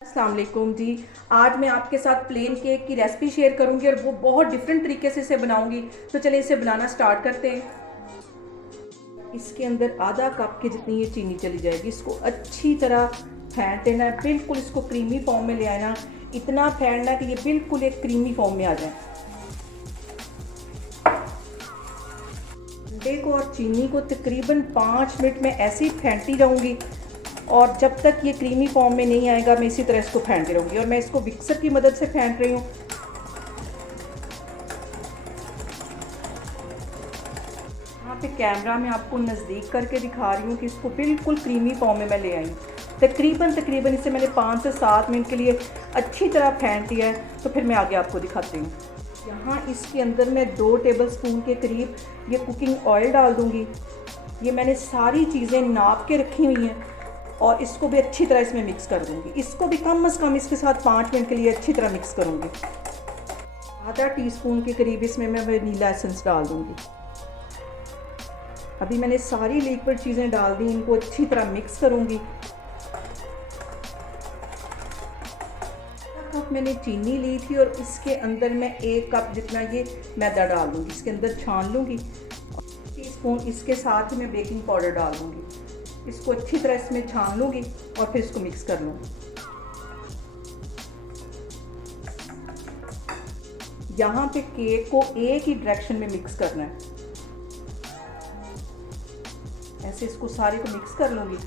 अस्सलाम वालेकुम जी। आज मैं आपके साथ प्लेन केक की रेसिपी शेयर करूंगी और वो बहुत डिफरेंट तरीके से इसे बनाऊंगी। तो चलिए इसे बनाना स्टार्ट करते हैं। इसके अंदर आधा कप के जितनी ये चीनी चली जाएगी। इसको अच्छी तरह फेंट लेना है, बिल्कुल इसको क्रीमी फॉर्म में ले आना। इतना फेंटना कि ये बिल्कुल एक क्रीमी फॉर्म में आ जाए। अंडे को और चीनी को तकरीबन 5 मिनट में ऐसे ही फेंटती जाऊंगी और जब तक ये क्रीमी फॉर्म में नहीं आएगा मैं इसी तरह इसको फेंटती रहूँगी। और मैं इसको मिक्सर की मदद से फेंट रही हूँ। यहाँ पे कैमरा में आपको नज़दीक करके दिखा रही हूँ कि इसको बिल्कुल क्रीमी फॉर्म में मैं ले आई। तकरीबन इसे मैंने 5 से 7 मिनट के लिए अच्छी तरह फेंट दिया है। तो फिर मैं आगे आपको दिखाती हूँ। यहाँ इसके अंदर मैं 2 टेबलस्पून के करीब ये कुकिंग ऑयल डाल दूँगी। ये मैंने सारी चीज़ें नाप के रखी हुई हैं और इसको भी अच्छी तरह इसमें मिक्स कर दूँगी। इसको भी कम से कम इसके साथ 5 मिनट के लिए अच्छी तरह मिक्स करूँगी। आधा टीस्पून के करीब इसमें मैं वनीला एसेंस डाल दूँगी। अभी मैंने सारी लिक्विड चीज़ें डाल दी, इनको अच्छी तरह मिक्स करूँगी। कप मैंने चीनी ली थी और इसके अंदर मैं 1 कप जितना ये मैदा डाल दूँगी। इसके अंदर छान लूँगी। टीस्पून इसके साथ ही मैं बेकिंग पाउडर डाल दूँगी। इसको अच्छी तरह इसमें छान लूँगी और फिर इसको मिक्स कर लूँगी। यहाँ पे केक को एक ही डायरेक्शन में मिक्स करना है। ऐसे इसको सारे को मिक्स कर लूँगी।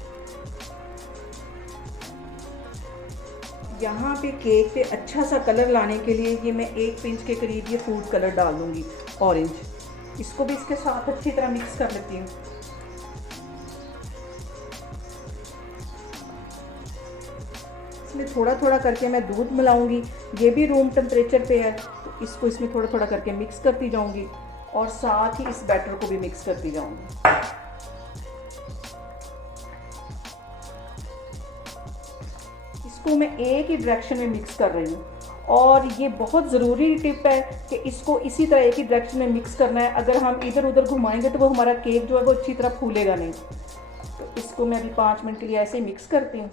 यहाँ पे केक पे अच्छा सा कलर लाने के लिए ये मैं 1 पिंच के करीब ये फूड कलर डाल दूँगी, ऑरेंज। इसको भी इसके साथ अच्छी तरह मिक्स कर लेती हूँ। इसमें थोड़ा थोड़ा करके मैं दूध मिलाऊंगी। ये भी रूम टेम्परेचर पे है, तो इसको इसमें थोड़ा थोड़ा करके मिक्स करती जाऊंगी और साथ ही इस बैटर को भी मिक्स करती जाऊंगी। इसको मैं एक ही डायरेक्शन में मिक्स कर रही हूँ और ये बहुत ज़रूरी टिप है कि इसको इसी तरह एक ही डायरेक्शन में मिक्स करना है। अगर हम इधर उधर घुमाएंगे तो वो हमारा केक जो है वो अच्छी तरह फूलेगा नहीं। तो इसको मैं अभी 5 मिनट के लिए ऐसे ही मिक्स करती हूँ।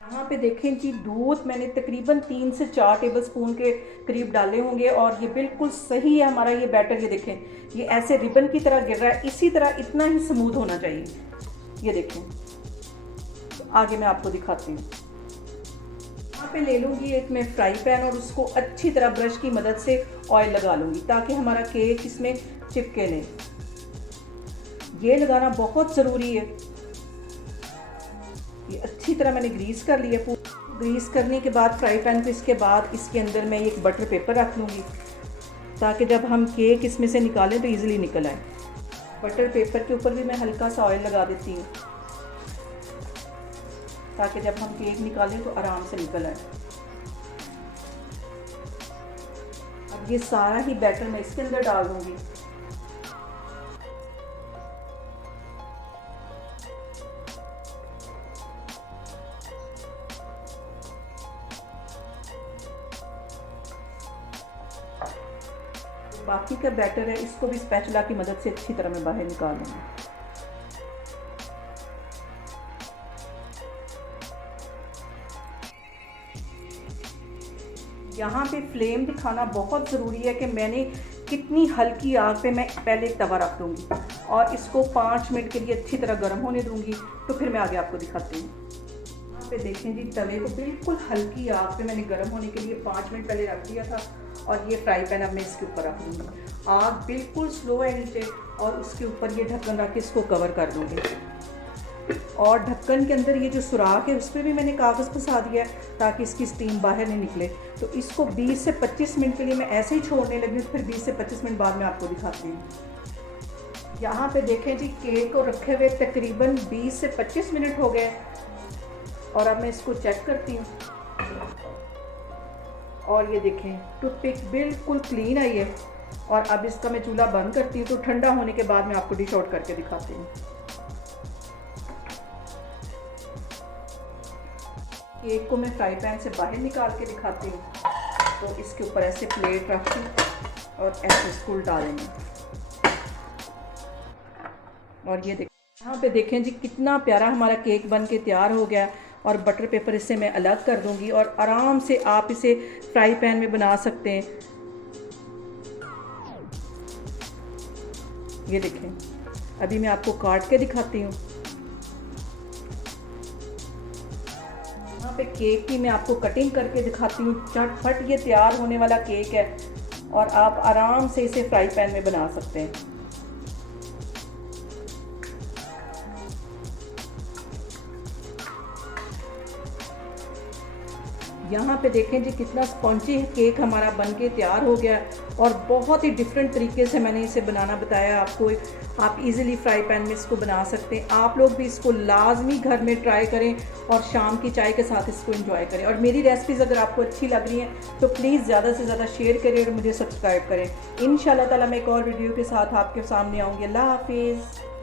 यहाँ पे देखें जी, दूध मैंने तकरीबन 3 से 4 टेबलस्पून के करीब डाले होंगे और ये बिल्कुल सही है हमारा ये बैटर। ये देखें, ये ऐसे रिबन की तरह गिर रहा है। इसी तरह इतना ही स्मूथ होना चाहिए। ये देखें। तो आगे मैं आपको दिखाती हूँ। यहाँ पे ले लूँगी एक मैं फ्राई पैन और उसको अच्छी तरह ब्रश की मदद से ऑयल लगा लूँगी ताकि हमारा केक इसमें चिपके नहीं। ये लगाना बहुत ज़रूरी है। ये अच्छी तरह मैंने ग्रीस कर लिया। ग्रीस करने के बाद फ्राई पैन पे इसके बाद इसके अंदर मैं एक बटर पेपर रख लूँगी ताकि जब हम केक इसमें से निकालें तो इजीली निकल आए। बटर पेपर के ऊपर भी मैं हल्का सा ऑयल लगा देती हूँ ताकि जब हम केक निकालें तो आराम से निकल आए। अब ये सारा ही बैटर मैं इसके अंदर डाल दूँगी। बाकी का बैटर है इसको भी स्पैचुला की मदद से अच्छी तरह मैं बाहर निकाल लूँगी। यहाँ पे फ्लेम दिखाना बहुत ज़रूरी है कि मैंने कितनी हल्की आग पे मैं पहले तवा रख दूँगी और इसको 5 मिनट के लिए अच्छी तरह गर्म होने दूँगी। तो फिर मैं आगे आपको दिखाती हूँ। यहाँ पे देखें जी, तवे को बिल्कुल हल्की आग पे मैंने गर्म होने के लिए 5 मिनट पहले रख दिया था और ये फ्राई पैन अब मैं इसके ऊपर रख दूँगी। आग बिल्कुल स्लो है नीचे और उसके ऊपर ये ढक्कन रख के इसको कवर कर दूँगी। और ढक्कन के अंदर ये जो सुराख है उस पर भी मैंने कागज़ फंसा दिया है ताकि इसकी स्टीम बाहर नहीं निकले। तो इसको 20 से 25 मिनट के लिए मैं ऐसे ही छोड़ने लगी। फिर 20 से 25 मिनट बाद मैं आपको दिखाती हूँ। यहाँ पे देखें जी, केक को रखे हुए तकरीबन 20 से 25 मिनट हो गए और अब मैं इसको चेक करती हूँ और ये देखें टूथपिक बिल्कुल क्लीन आई है। और अब इसका मैं चूल्हा बंद करती हूँ। तो ठंडा होने के बाद मैं आपको डिश आउट करके दिखाती हूँ। केक को मैं फ्राई पैन से बाहर निकाल के दिखाती हूँ। तो इसके ऊपर ऐसे प्लेट रखती हूँ और ऐसे इसको उल्टा देंगे। और ये देखें, यहाँ पे देखें जी कितना प्यारा हमारा केक बन के तैयार हो गया। और बटर पेपर इससे मैं अलग कर दूंगी और आराम से आप इसे फ्राई पैन में बना सकते हैं। ये देखें, अभी मैं आपको काट के दिखाती हूँ। यहाँ पे केक की मैं आपको कटिंग करके दिखाती हूँ। झटपट ये तैयार होने वाला केक है और आप आराम से इसे फ्राई पैन में बना सकते हैं। यहाँ पे देखें जी कितना स्पॉन्जी केक हमारा बनके तैयार हो गया है और बहुत ही डिफरेंट तरीके से मैंने इसे बनाना बताया आपको। आप इजीली फ्राई पैन में इसको बना सकते हैं। आप लोग भी इसको लाजमी घर में ट्राई करें और शाम की चाय के साथ इसको एंजॉय करें। और मेरी रेसिपीज़ अगर आपको अच्छी लग रही हैं तो प्लीज़ ज़्यादा से ज़्यादा शेयर करें और मुझे सब्सक्राइब करें। इंशाल्लाह ताला मैं एक और वीडियो के साथ आपके सामने आऊँगी। अल्लाह हाफिज़।